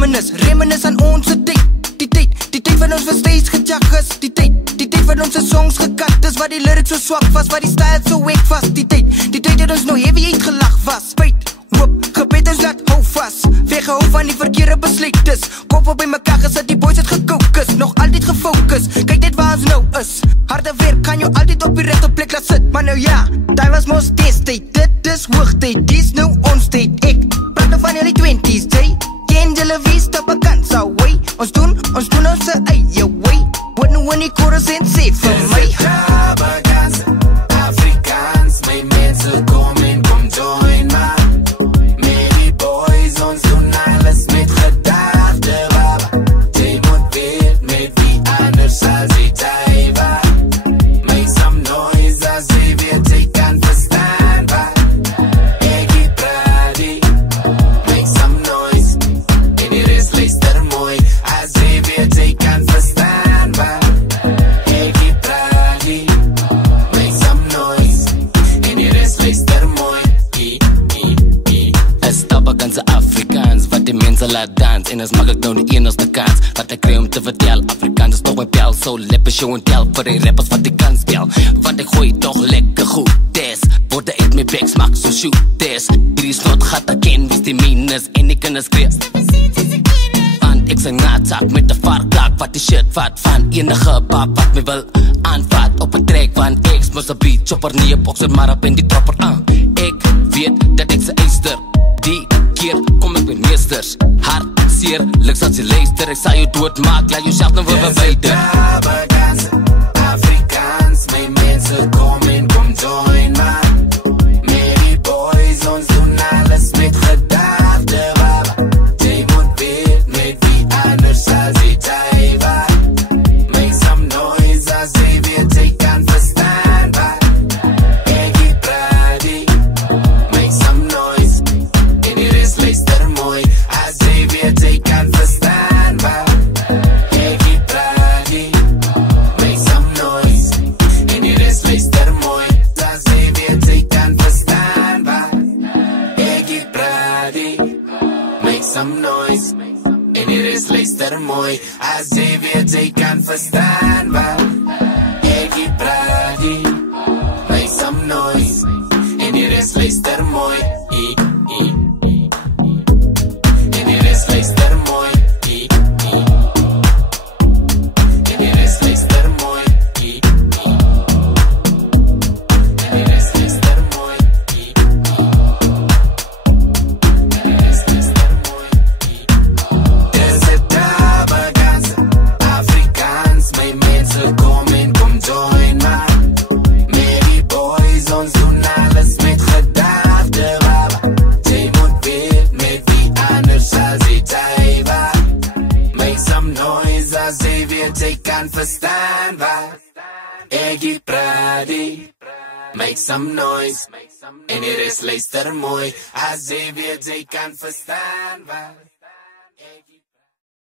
reminis aan onze tyd. Die tyd van ons was steeds gejag is. Die tyd van onze songs gekat is. Waar die lyrics so swak was, waar die style so weak was. Die tyd dat ons nou heavy uitgelag was. Spijt, hoop, gebed ons laat hou vast. Weggehou van die verkeerde besluites. Kop op by mekaar gesit, die boys het gekokus. Nog altyd gefokus, kyk net waar ons nou is. Harde werk kan jou altyd op die regte plek laat sit. Maar nou ja, die was mos destyd. Dit is hoogtyd, dis nou ons tyd. Ek praat nou van jullie 20's, jy ken julle wie stap een kans away. Ons doen onze eie way. Wat nou in die chorus en sê vir my. Dis extravagance, Afrikaans. My mense kom en kom join maar. Met die boys, ons doen alles met gedagte, baba. Jy moet weet met wie anders as die tywa. Make some noise as jy weet jy kan verstaan, ba. Ek het pradi. Make some noise en die rest luister mooi. As jy weet jy kan verstaan, ba. Ek het pradi. Make some noise en die rest luister mooi. Extravagance Afrikaans, wat die mense laat dans. En as maak ek nou die enigste kans wat ek kry om te vertel. Afrikaans is toch my bel, so lippe show en tel vir die rappers wat die kan spel. Want ek gooi toch lekker goed, des woorde uit my bek smaak so shoot, des hierdie snot gat ek ken, wist die minus en die kinders kreeg. Want ek sy naadzaak met die varklaak wat die shit vat van enige pap wat my wil aanvat op een trek. Want ek moes een beat chopper, nie een boxer, maar ek ben die tropper aan. Ek weet dat ek sy eister, die keer kom ek met meesters. Hart, seer, liks as jy luister. Ek sal jou dood maak, laat jou self nou weer verwijder. Extravagance, Afrikaans. My mense kom en kom join maar. Met die boys, ons doen alles met gedagte, baba. Jy moet weet met wie anders as die tywa. Make some noise as jy weet jy kan verstaan, ba. Ek het pradi. Make some noise en die rest luister mooi. As jy weet jy kan verstaan, ba. Ek het pradi. Make some noise en die rest luister mooi. As jy weet jy kan verstaan, ba. Ek het pradi. Make some noise en die rest luister mooi. As jy weet jy kan verstaan, ba. Ek het pradi. Make some noise en die rest luister mooi. En die rest luister mooi. En die rest luister mooi. En die rest luister mooi. En die rest luister mooi. Dis extravagance, Afrikaans. My mense kom en kom join maar. Met die boys, ons doen alles met gedagte, baba. Jy moet weet met wie anders as die tywa. Make some noise as jy weet jy kan verstaan, ba. Ek het pradi. Make some noise en die rest luister mooi. As jy weet jy kan verstaan, ba.